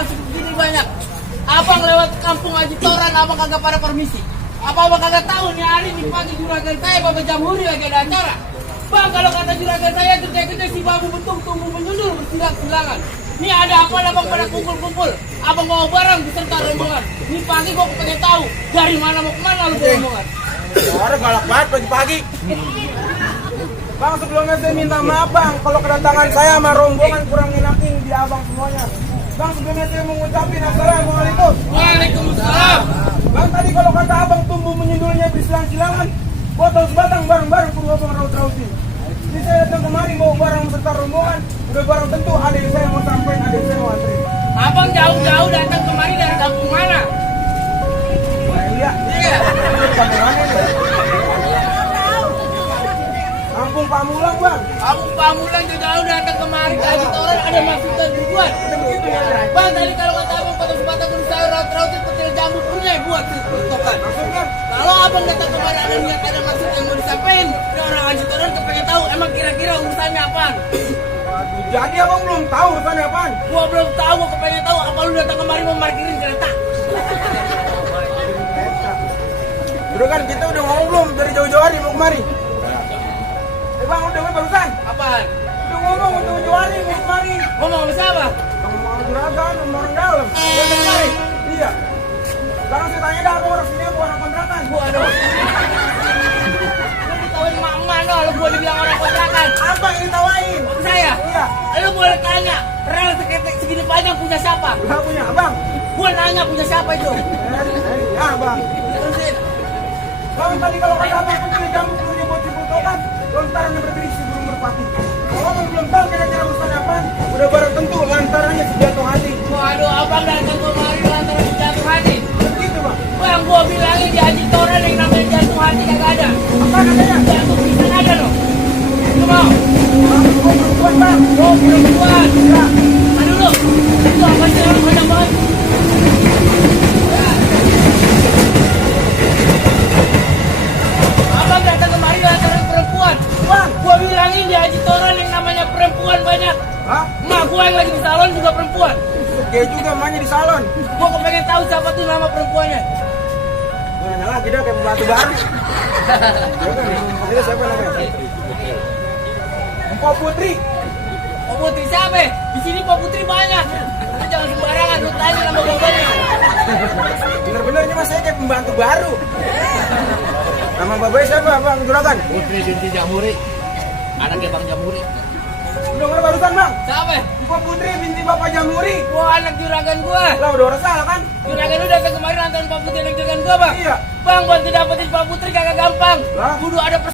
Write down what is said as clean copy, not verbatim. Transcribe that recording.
masuk begini banyak. Abang lewat kampung Haji Toran, abang kagak pada permisi. Apa abang kagak tahu nih hari ini pagi juragan saya Bapak Jamhuri lagi ada acara. Bang, kalau kata juragan saya kerja-kerja si babu betung tunggu menyundul bersilang-silangan. Ini ada apa abang pada kumpul-kumpul? Abang bawa barang beserta rombongan. Ini pagi gua pengen tahu dari mana mau kemana lu bawa rombongan. Orang galak banget pagi-pagi. Bang, sebelumnya saya minta maaf bang, kalau kedatangan saya sama rombongan kurang ngenakin di abang semuanya. Bang, sebelumnya saya mau ngucapin assalamualaikum. Waalaikumsalam. Bang, tadi kalau kata abang tumbuh menyundulnya bersilang-silangan, botol sebatang bareng-bareng perlu abang raut-rautin. Ini saya datang kemari bawa barang beserta rombongan, udah barang tentu adik saya mau sampein, adik saya mau antri. Abang jauh-jauh datang kemari dari kampung mana? Iya. Iya. Kampung Pamulang bang. Kampung Pamulang jauh-jauh datang kemari ke Haji Toran ada maksud dan tujuan. Begitu ya. Bang, tadi kalau kata abang potong sebatang dulu saya raut-rautin petil jambu punya buat tokan. Maksudnya? Kalau abang datang kemari ada niat ada maksud yang mau disampaikan, ini orang Haji Toran kepengen tahu emang kira-kira urusannya apaan. Jadi abang belum tahu urusannya apaan? Gua belum tahu, gua kepengen tahu apa lu datang kemari mau parkirin kereta. Udah kan kita udah ngomong belum dari jauh-jauh hari mau kemari. Bang udah barusan. Apaan? Udah ngomong udah jauh-jauh hari mau kemari. Ngomong sama siapa? Ngomong juragan, ngomong orang dalam. Dia kemari. Iya. Sekarang saya tanya dah, apa orang sini apa orang kontrakan? Waduh. Lu ditawain emak-emak no, lu boleh bilang orang kontrakan. Abang yang ditawain. Saya? Iya. Lu boleh tanya, rel segini panjang punya siapa? Gak punya abang. Gua nanya punya siapa itu? Ya bang. Terusin. Bang tadi kalau kata abang putri jamu punya buat ciputokan, lontarannya berdiri si burung merpati. Kalau abang belum tahu kira-kira urusan apaan, udah barang tentu lantarannya sejatuh hati. Waduh, abang datang kemari lantaran jatuh hati. Begitu bang. Bang, gua bilangin di Haji Toran yang namanya jatuh hati kagak ada. Apa katanya? Jatuh pisan ada loh. Lu mau? Bang, gua perempuan bang. Oh, perempuan. Ya. Aduh lu, itu apa sih orang banyak banget? Abang datang kemari lantaran perempuan. Bang. Gua bilangin di Haji Toran yang namanya perempuan banyak. Hah? Mak gua yang lagi di salon juga perempuan. Dia juga emaknya di salon. Gua kepengen tahu siapa tuh nama perempuannya. Gua nanya lagi dah kayak pembantu baru. Ini siapa namanya? Empok Putri. Oh, Putri siapa? Di sini Pak Putri banyak. Lu jangan sembarangan, lu tanya nama bapaknya. Bener-bener ini mas saya kayak pembantu baru. Nama babanya siapa bang juragan? Putri binti Jamhuri, anaknya Bang Jamhuri. Udah ngerti barusan bang? Siapa? Empok Putri binti bapak Jamhuri. Wah, anak juragan gua. Lah udah orang salah kan? Juragan lu datang kemarin lantaran Pak Putri anak juragan gua, Bang. Iya. Bang, buat dapetin Pak Putri kagak gampang. Lah? Kudu ada